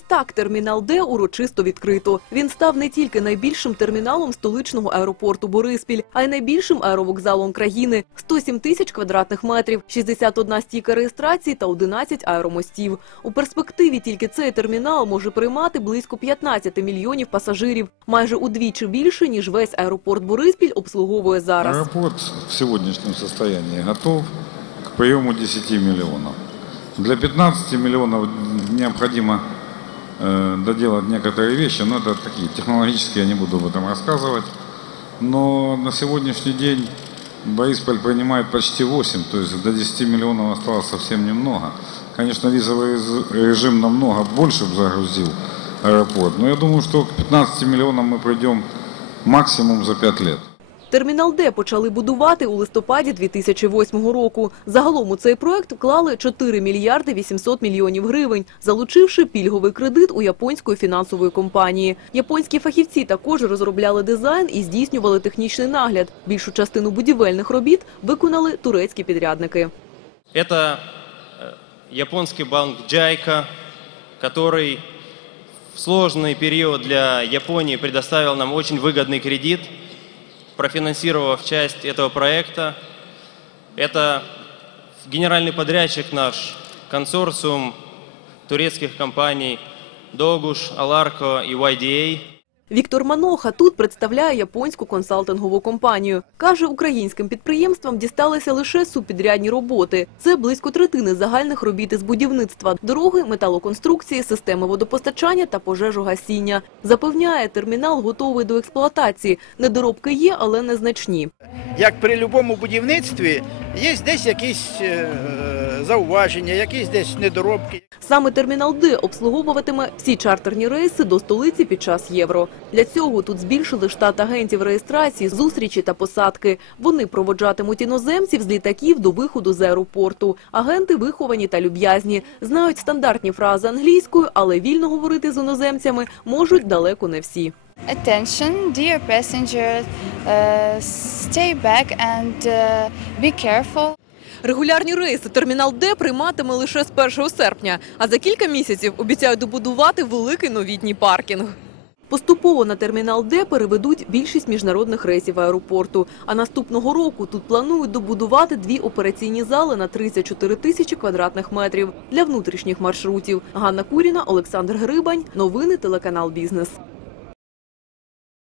Так, термінал Д урочисто відкрито. Він став не тільки найбільшим терміналом столичного аеропорту Бориспіль, а й найбільшим аеровокзалом країни 107 тисяч квадратних метрів, 61 стійка реєстрації та 11 аеромостів. У перспективі тільки цей термінал може приймати близько 15 мільйонів пасажирів, майже удвічі більше ніж весь аеропорт Бориспіль обслуговує зараз. Аэропорт в сегодняшнем состоянии готов к приему 10 миллионов. Для 15 миллионов необходимо э, доделать некоторые вещи, но это такие технологические, я не буду об этом рассказывать. Но на сегодняшний день Борисполь принимает почти 8, то есть до 10 миллионов осталось совсем немного. Конечно, визовый рез- режим намного больше б загрузил аэропорт, но я думаю, что к 15 миллионам мы придем максимум за 5 лет. Термінал Д почали будувати у листопаді 2008 року. Загалом у цей проект вклали 4 мільярди 800 мільйонів гривень, залучивши пільговий кредит у японської фінансової компанії. Японські фахівці також розробляли дизайн і здійснювали технічний нагляд. Більшу частину будівельних робіт виконали турецькі підрядники. Это э, японский банк Джайка, который в сложный период для Японии предоставил нам очень выгодный кредит, профинансировав часть этого проекта. Это генеральный подрядчик наш, консорциум турецких компаний Догуш, Аларко и YDA. Віктор Маноха тут представляє японську консалтингову компанію. Каже, українським підприємствам дісталися лише субпідрядні роботи. Це близько третини загальних робіт із будівництва, дороги, металоконструкції, системи водопостачання та пожежогасіння. Запевняє, термінал готовий до експлуатації. Недоробки є, але незначні. як при будь-якому будівництві, є десь якісь е, зауваження, якісь десь недоробки. Саме термінал Д обслуговуватиме всі чартерні рейси до столиці під час євро. Для цього тут збільшили штат агентів реєстрації, зустрічі та посадки. Вони проводжатимуть іноземців з літаків до виходу з аеропорту. Агенти виховані та люб'язні, знають стандартні фрази англійською, але вільно говорити з іноземцями можуть далеко не всі. Attention, dear passengers, uh, stay back and uh, be careful. Регулярні рейси термінал Д прийматиме лише з 1 серпня, а за кілька місяців обіцяють добудувати великий новітній паркінг. Поступово на термінал Д переведуть більшість міжнародних рейсів аеропорту. А наступного року тут планують добудувати дві операційні зали на 34 тисячі квадратних метрів для внутрішніх маршрутів. Ганна Куріна, Олександр Грибань. Новини телеканал Бізнес.